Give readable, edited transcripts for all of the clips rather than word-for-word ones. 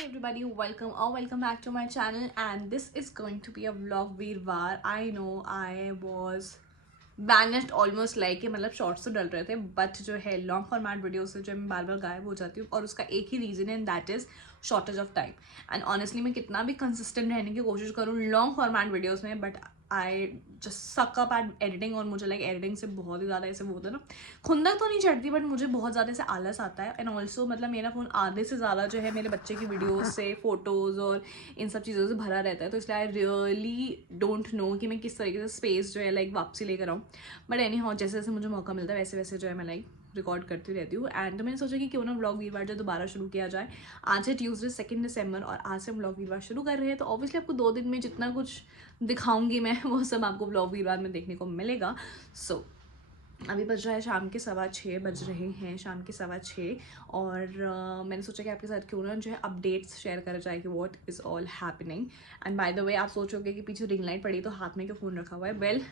everybody, welcome back to my channel, and this is going to be a vlog वीरवार. I know I was banned almost like कि मतलब shorts तो डल रहे थे, but जो है लॉन्ग फॉर्मेट वीडियो से जो मैं बार बार गायब हो जाती हूँ, और उसका एक ही रीज़न है, and that is shortage of time. And honestly मैं कितना भी कंसिस्टेंट रहने की कोशिश करूँ लॉन्ग फॉर्मेट वीडियोज़ में, बट आई जस्ट सक अप एट एडिटिंग. और मुझे लाइक एडिटिंग से बहुत ही ज़्यादा ऐसे वो होता है ना, खुंदक तो नहीं चढ़ती, बट मुझे बहुत ज़्यादा ऐसे आलस आता है. एंड ऑल्सो मतलब मेरा फ़ोन आधे से ज़्यादा जो है मेरे बच्चे की वीडियोज़ से, फोटोज़ और इन सब चीज़ों से भरा रहता है. तो इसलिए आई रियली डोंट नो कि मैं किस तरीके से स्पेस जो है लाइक वापसी लेकर आऊँ. बट एनी हाउ, जैसे जैसे मुझे मौका मिलता है वैसे वैसे जो है मैं लाइक रिकॉर्ड करती रहती हूँ. एंड तो मैंने सोचा कि क्यों ना व्लॉग वीरवार जो दोबारा शुरू किया जाए. आज है ट्यूसडे 2 दिसंबर, और आज से हम व्लॉग वीरवार शुरू कर रहे हैं. तो ऑब्वियसली आपको 2 दिन में जितना कुछ दिखाऊंगी मैं, वो सब आपको व्लॉग वीरवार में देखने को मिलेगा. सो अभी बज रहा है शाम के 6:15 बज रहे हैं, शाम के 6:15. और मैंने सोचा कि आपके साथ क्यों ना जो है अपडेट्स शेयर करा जाए कि what is all happening. And by the way, आप सोचोगे कि पीछे रिंग लाइट पड़ी तो हाथ में क्यों फ़ोन रखा हुआ है. वेल,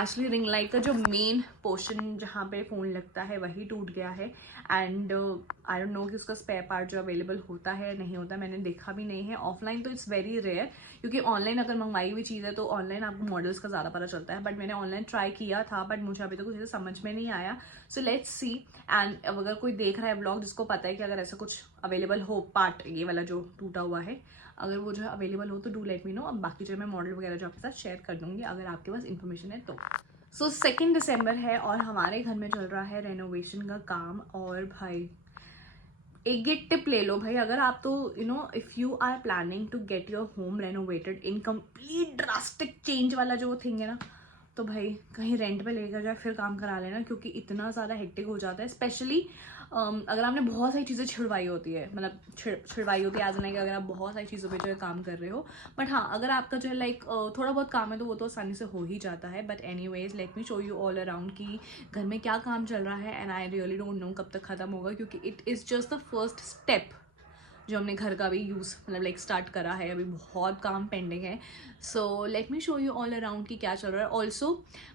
एक्चुअली रिंग लाइट का जो मेन पोर्शन जहाँ पे फ़ोन लगता है वही टूट गया है. एंड आई डोंट नो कि उसका स्पेयर पार्ट जो अवेलेबल होता है नहीं होता, मैंने देखा भी नहीं है. ऑफलाइन तो इट्स वेरी रेयर, क्योंकि ऑनलाइन अगर मंगवाई हुई चीज़ है तो ऑनलाइन आपको मॉडल्स का ज़्यादा पता चलता है. बट मैंने ऑनलाइन ट्राई किया था, बट मुझे अभी तक कुछ समझ में नहीं आया. सो लेट्स सी. एंड अगर कोई देख रहा है व्लॉग जिसको पता है कि अगर ऐसा कुछ अवेलेबल हो, पार्ट ये वाला जो टूटा हुआ है, अगर वो जो है अवेलेबल हो तो डू लेट मी नो. अब बाकी जो मैं मॉडल वगैरह जो आपके साथ शेयर कर दूंगी अगर आपके पास इन्फॉर्मेशन है तो. सो 2 दिसंबर है और हमारे घर में चल रहा है रेनोवेशन का काम. और भाई एक टिप ले लो भाई, अगर आप तो if you are planning to get your home renovated in complete drastic change वाला जो थिंग है ना, तो भाई कहीं रेंट पे लेकर जाए फिर काम करा लेना, क्योंकि इतना ज़्यादा हेक्टिक हो जाता है. स्पेशली अगर आपने बहुत सारी चीज़ें छिड़वाई होती है, मतलब छिड़वाई होती है एज लाइक अगर आप बहुत सारी चीज़ों पे जो है काम कर रहे हो. बट हाँ, अगर आपका जो है लाइक थोड़ा बहुत काम है तो वो तो आसानी से हो ही जाता है. But anyways, let me show you all around कि घर में क्या काम चल रहा है. And I really don't know कब तक ख़त्म होगा, क्योंकि it is just the first step जो हमने घर का भी यूज़ मतलब लाइक स्टार्ट करा है. अभी बहुत काम पेंडिंग है. So let me show you all around कि क्या चल रहा है. ऑल्सो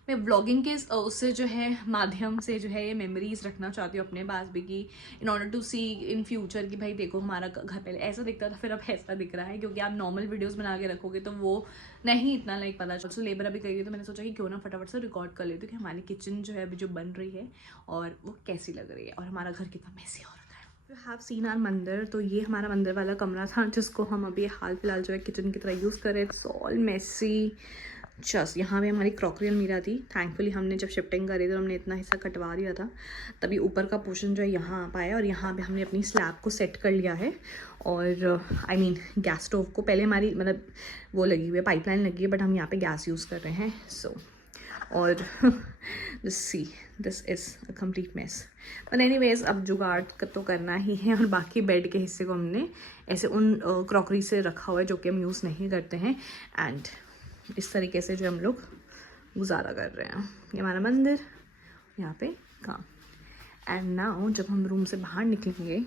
मैं व्लॉगिंग के उससे जो है माध्यम से जो है ये मेमोरीज रखना चाहती हूँ अपने पास भी, कि in order to see in future कि भाई देखो हमारा घर पहले ऐसा दिखता था, फिर अब ऐसा दिख रहा है. क्योंकि आप नॉर्मल वीडियोज़ बना के रखोगे तो वो नहीं इतना लाइक पता चल. सो लेबर अभी करी है तो मैंने सोचा कि क्यों ना फटाफट से रिकॉर्ड कर लेती हूँ कि हमारी किचन जो है अभी जो बन रही है और वो कैसी लग रही है, और हमारा घर कितना मैसी हो रहा है. हैव सीन आवर मंदिर. तो ये हमारा मंदिर वाला कमरा था जिसको हम अभी हाल फिलहाल जो है किचन की तरह यूज़ कर रहे हैं. All Messi. जस्ट यहाँ पे हमारी क्रॉकरी अलमीरा थी. थैंकफुली हमने जब शिफ्टिंग करी तो हमने इतना हिस्सा कटवा दिया था, तभी ऊपर का पोर्शन जो है यहाँ आ पाया. और यहाँ पे हमने अपनी स्लैब को सेट कर लिया है. और आई मीन गैस स्टोव को पहले हमारी मतलब वो लगी हुई है, पाइपलाइन लगी है, बट हम यहाँ पे गैस यूज़ कर रहे हैं. सो और this is a complete mess. But anyways, अब जुगाड़ तो करना ही है. और बाकी बेड के हिस्से को हमने ऐसे उन क्रॉकरी से रखा हुआ है जो कि हम यूज़ नहीं करते हैं. एंड इस तरीके से जो हम लोग गुजारा कर रहे हैं. ये हमारा मंदिर, यहाँ पे काम. एंड नाउ जब हम रूम से बाहर निकलेंगे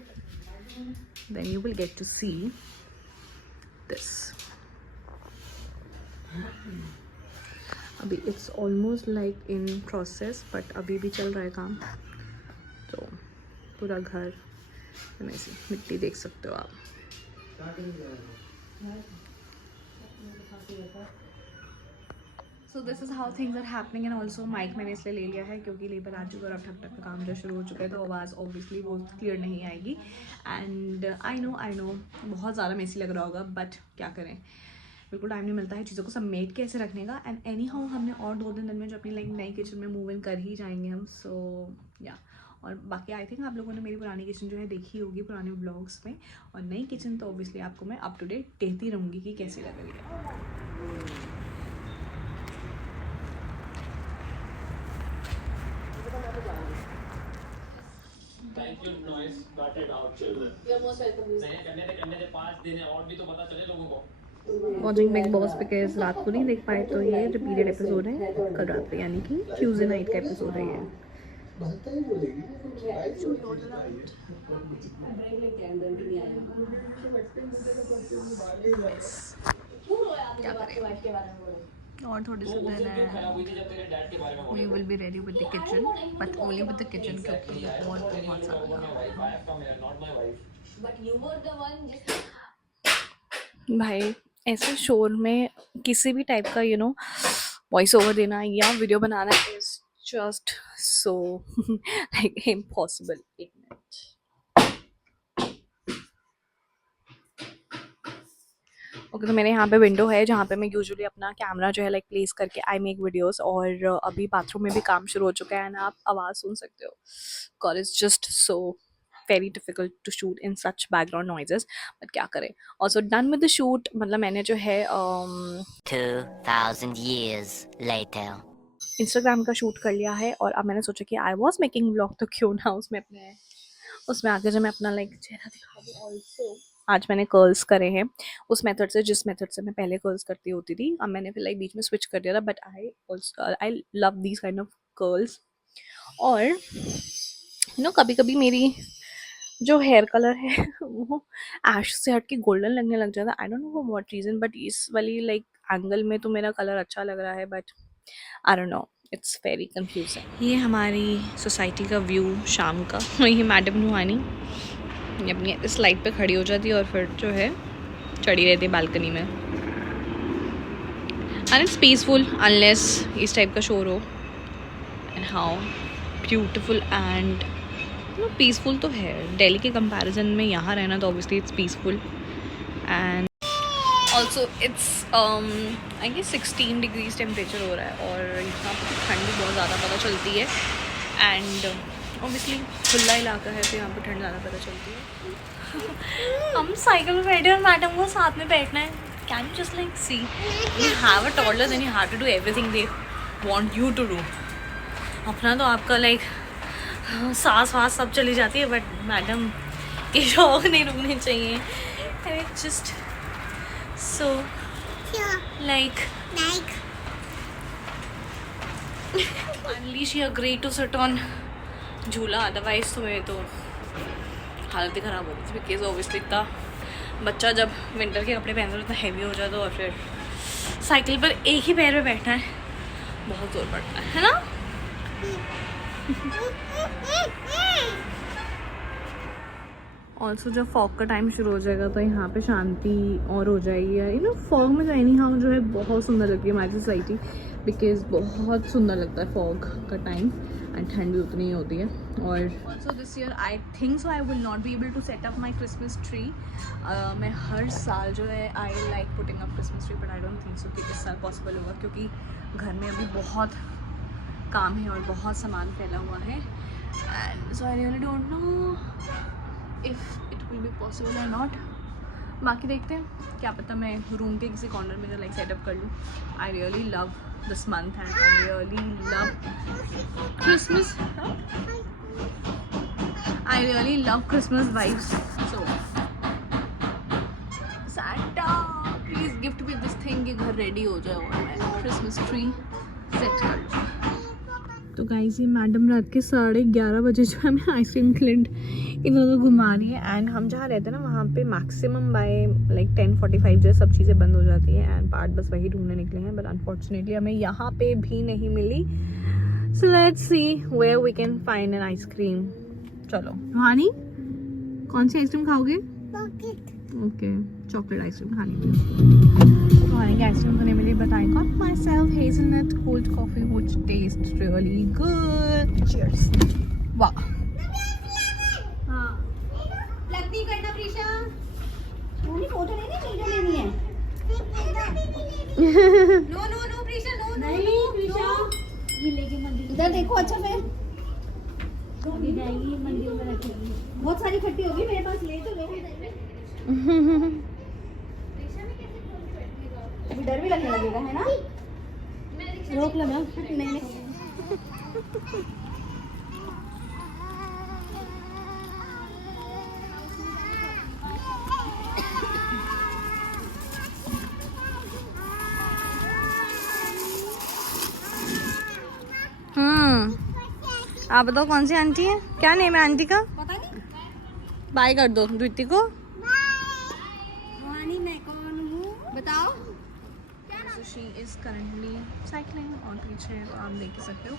then you will get to see this. अभी it's almost like in process, but अभी भी चल रहा है काम. तो पूरा घर में ऐसी मिट्टी देख सकते हो आप. So this is how things are happening. And also mike मैंने इसलिए ले लिया है क्योंकि लेबर आ चुका है और अब ठक ठक का काम जो शुरू हो चुका है, तो आवाज़ ऑब्वियसली वो क्लियर नहीं आएगी. एंड आई नो बहुत ज़्यादा मेसी लग रहा होगा, बट क्या करें, बिल्कुल टाइम नहीं मिलता है चीज़ों को समेट के ऐसे रखने का. एंड एनी हाउ हमने और 2 दिन में जो अपनी लाइक नई किचन में मूव इन कर ही जाएंगे हम. सो या और बाकी आई थिंक आप लोगों ने मेरी पुरानी किचन जो है देखी होगी पुराने व्लॉग्स में, और नई किचन तो ऑब्वियसली आपको मैं अप टू डेट देती रहूँगी कि कैसी लग रही है. Thank you, noise started out children. You're most welcome. करने दे 5 दिन है और भी तो पता चले लोगों को. वॉचिंग बिग बॉस बिकॉज रात को नहीं देख पाए, तो ये रिपीटेड एपिसोड है कल रात पे, यानी कि ट्यूसडे नाइट का एपिसोड है ये. क्या करें, और थोड़ी सी दिन है. We will be ready with the kitchen, but only with the kitchen क्योंकि और बहुत सारा काम. भाई ऐसे शोर में किसी भी टाइप का वॉइस ओवर देना या video banana is just so like impossible. एक मिनट। ओके, तो मेरे यहाँ पे विंडो है जहाँ पे मैं यूजुअली अपना कैमरा जो है लाइक प्लेस करके आई मेक वीडियोस, और अभी बाथरूम में भी काम शुरू हो चुका है एंड आप आवाज़ सुन सकते हो। God is just so very difficult to shoot in such background noises, but क्या करें। Also done with the shoot, मतलब मैंने जो है 2000 years later. इंस्टाग्राम का शूट कर लिया है, और अब मैंने सोचा कि आई वॉज मेकिंग व्लॉग, तो क्यों ना उसमें आके जब मैं अपना लाइक चेहरा दिखा दूँ। ऑल्सो आज मैंने कर्ल्स करे हैं उस मेथड से जिस मेथड से मैं पहले कर्ल्स करती होती थी। अब मैंने फिर लाइक बीच में स्विच कर दिया था, but I love these kind of curls. और कभी कभी मेरी जो हेयर कलर है वो ऐश से हट के गोल्डन लगने लग जाता है। I don't know for what reason, but इस वाली लाइक एंगल में तो मेरा कलर अच्छा लग रहा है, but I don't know, it's very confusing. ये हमारी सोसाइटी का व्यू शाम का। ये मैडम नुहानी ये अपनी इस लाइट पे खड़ी हो जाती है और फिर जो है चढ़ी रहती है बालकनी में। एंड इट्स पीसफुल अनलेस इस टाइप का शोर हो। And how beautiful and peaceful तो है। दिल्ली के कंपैरिजन में यहाँ रहना तो obviously it's peaceful. And also it's I guess 16 degrees temperature हो रहा है, और यहाँ पर ठंड भी बहुत ज़्यादा पता चलती है। एंड ऑब्वियसली खुला इलाका है तो यहाँ पर ठंड ज़्यादा पता चलती है। हम साइकिल में बैठे और मैडम को साथ में बैठना है। Can you just like see, you have a toddler then you have to do everything they want you to do. अपना तो आपका लाइक सांस वास सब चली जाती है, बट मैडम के शौक नहीं रुकने चाहिए। It's just so like finally she agreed to sit on झूला, अदरवाइज तो मेरे तो हालत ही ख़राब हो गई थी। बिकॉज ऑब्वियसली इतना बच्चा जब विंटर के कपड़े पहनते इतना हैवी हो जाता है, और फिर साइकिल पर एक ही पैर पे बैठना है, बहुत जोर पड़ता है ना। ऑल्सो जब फॉग का टाइम शुरू हो जाएगा तो यहाँ पे शांति और हो जाएगी। फॉग में एनी हाउ जो है बहुत सुंदर लगती है हमारी सोसाइटी, बिकॉज बहुत सुंदर लगता है फॉग का टाइम, एंड ठंड भी उतनी ही होती है। और also this year I think so I will not be able to set up my Christmas tree. मैं हर साल जो है I like putting up Christmas tree, but I don't think so कि इस साल पॉसिबल होगा, क्योंकि घर में अभी बहुत काम है और बहुत सामान फैला हुआ है। And so I really don't know if it will be possible और नॉट। बाकी देखते हैं, क्या पता मैं रूम के किसी कॉर्नर में लाइक सेटअप कर लूँ। I really love this month and I really love Christmas. I really love Christmas vibes. So Santa please gift me this thing कि घर रेडी हो जाए और मैं क्रिसमस ट्री सेट कर लूँ। तो गाइस ये मैडम रात के 11:30 बजे जो है हमें आइसक्रीम क्लिंट इधर उधर घुमा रही है। एंड हम जहाँ रहते हैं ना वहाँ पे मैक्सिमम बाय लाइक 10:45 जो है सब चीज़ें बंद हो जाती हैं, एंड पार्ट बस वही ढूंढने निकले हैं, बट अनफॉर्चुनेटली हमें यहाँ पे भी नहीं मिली। So let's see where we can find an ice cream. चलो रुहानी, कौन सी आइसक्रीम खाओगे? ओके, चॉकलेट आइसक्रीम खानी है। रुहानी की आइसक्रीम तो नहीं मिली, but I got myself hazelnut cold coffee which taste really good. Cheers. वाह, लगती करना प्रीशा, रोनी फोटो लेनी वीडियो लेनी है। No no no Preesha, no नहीं प्रीशा, ये लेके मंदिर इधर देखो। अच्छा मैं ले जाएगी मंदिर में रखेगी, बहुत सारी खट्टी होगी मेरे पास, ले तो लो। अभी डर भी लगने लगेगा है ना, रोक लो ना। नहीं नहीं आप बताओ कौन सी आंटी है? क्या नेम है आंटी का? पता नहीं। बाय कर दो द्विति को। रोहानी मैं कौन हूँ बताओ। So she is currently cycling और पीछे तो आप देख ही सकते हो।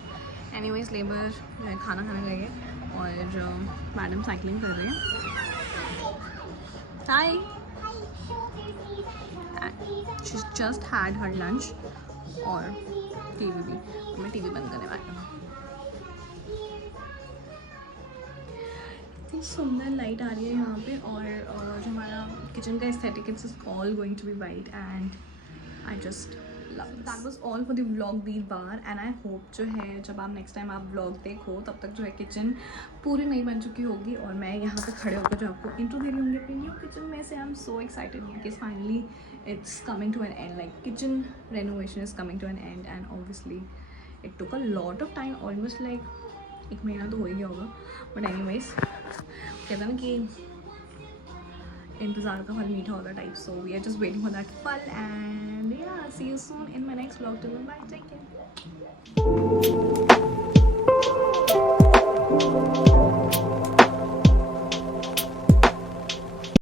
Anyways लेबर जो है खाना खाने गई है और मैडम साइकिलिंग कर रही है। Hi and she just had her lunch और टीवी भी. मैं टीवी बंद करने वाली हूँ. इतनी सुंदर लाइट आ रही है यहाँ पे और जो हमारा किचन का aesthetic it's all going to be white and I just love. That was all for the vlog वीरवार एंड आई होप जो है जब आप नेक्स्ट टाइम आप व्लॉग देखो तब तक जो है किचन पूरी नहीं बन चुकी होगी और मैं यहाँ पे खड़े होकर जो आपको इंट्रो दे रही होंगी अपनी न्यू किचन में से. I am so excited because finally it's coming to an end, like kitchen renovation is coming to an end and obviously it took a lot of time, almost like 1 महीना तो हो ही गया होगा. but anyways कहते हैं ना कि इंतज़ार का फल मीठा होता type. so we are just waiting for that फल and yeah, see you soon in my next vlog. Till then, bye, take care.